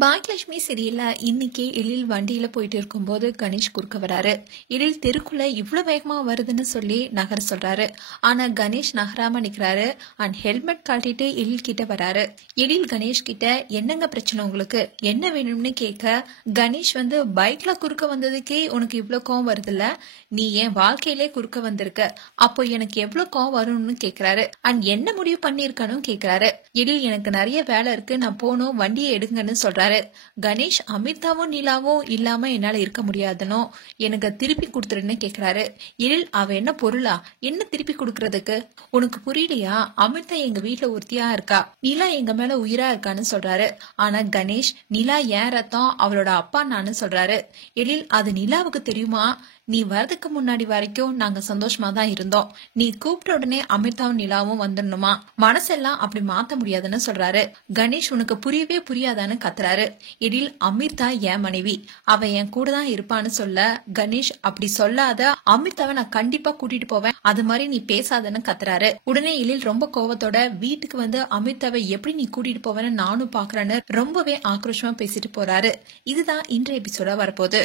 பாக்யலட்சுமி சரியில்ல. இன்னைக்கு எழில் வண்டியில போயிட்டு இருக்கும்போது கணேஷ் குறுக்க வராரு. எழில் தெருக்குள்ள இவ்வளவு வேகமா வருதுன்னு சொல்லி நகர சொல்றாரு. ஆனா கணேஷ் நகராம நிக்கிறாரு. அண்ட் ஹெல்மெட் காட்டிட்டு எழில் கிட்ட வராரு. எழில் கணேஷ் கிட்ட என்னங்க பிரச்சனை, உங்களுக்கு என்ன வேணும்னு கேட்க, கணேஷ் பைக்ல குறுக்க வந்ததுக்கே உனக்கு இவ்வளவு கோவம் வருதுல்ல, நீ என் வாழ்க்கையிலே குறுக்க வந்திருக்க, அப்போ எனக்கு எவ்வளவு கோவம் வரும்னு கேக்குறாரு. அண்ட் என்ன முடிவு பண்ணிருக்கன்னு கேக்குறாரு. எழில் எனக்கு நிறைய வேலை இருக்கு, நான் போகணும், வண்டியை எடுங்கன்னு சொல்றாரு. கணேஷ் அமிர்தாவும் நிலாவும் இல்லாம என்னால இருக்க முடியாதுன்னு, எனக்கு திருப்பி கொடுத்துருன்னு கேக்குறாரு. எழில் அவ என்ன பொருளா, என்ன திருப்பி கொடுக்கறதுக்கு, உனக்கு புரியலையா, அமிர்தா எங்க வீட்டுல ஒருத்தியா இருக்கா, நிலா எங்க மேல உயிரா இருக்கான்னு சொல்றாரு. ஆனா கணேஷ் நிலா ஏன் ரத்தம், அவளோட அப்பா நானு சொல்றாரு. எழில் அது நிலாவுக்கு தெரியுமா, நீ வரதுக்கு முன்னாடி வரைக்கும் நாங்க சந்தோஷமா தான் இருந்தோம், நீ கூப்பிட்ட உடனே அமிர்தாவும் நிலாவும் வந்துடணுமா, மனசெல்லாம் அப்படி மாத்த முடியாதுன்னு சொல்றாரு. கணேஷ் உனக்கு புரியவே புரியாதான்னு கத்துறாரு. எழில் அமிர்தா என் மனைவி, அவ என் கூட தான் இருப்பான்னு சொல்ல, கணேஷ் அப்படி சொல்லாத, அமிர்தாவை நான் கண்டிப்பா கூட்டிட்டு போவேன், அது மாதிரி நீ பேசாதன்னு கத்துறாரு. உடனே எழில் ரொம்ப கோவத்தோட வீட்டுக்கு அமிர்தாவை எப்படி நீ கூட்டிட்டு போவேன்னு நானும் பாக்குறேன்னு ரொம்பவே ஆக்ரோஷமா பேசிட்டு போறாரு. இதுதான் இன்றைய எபிசோடா வரப்போகுது.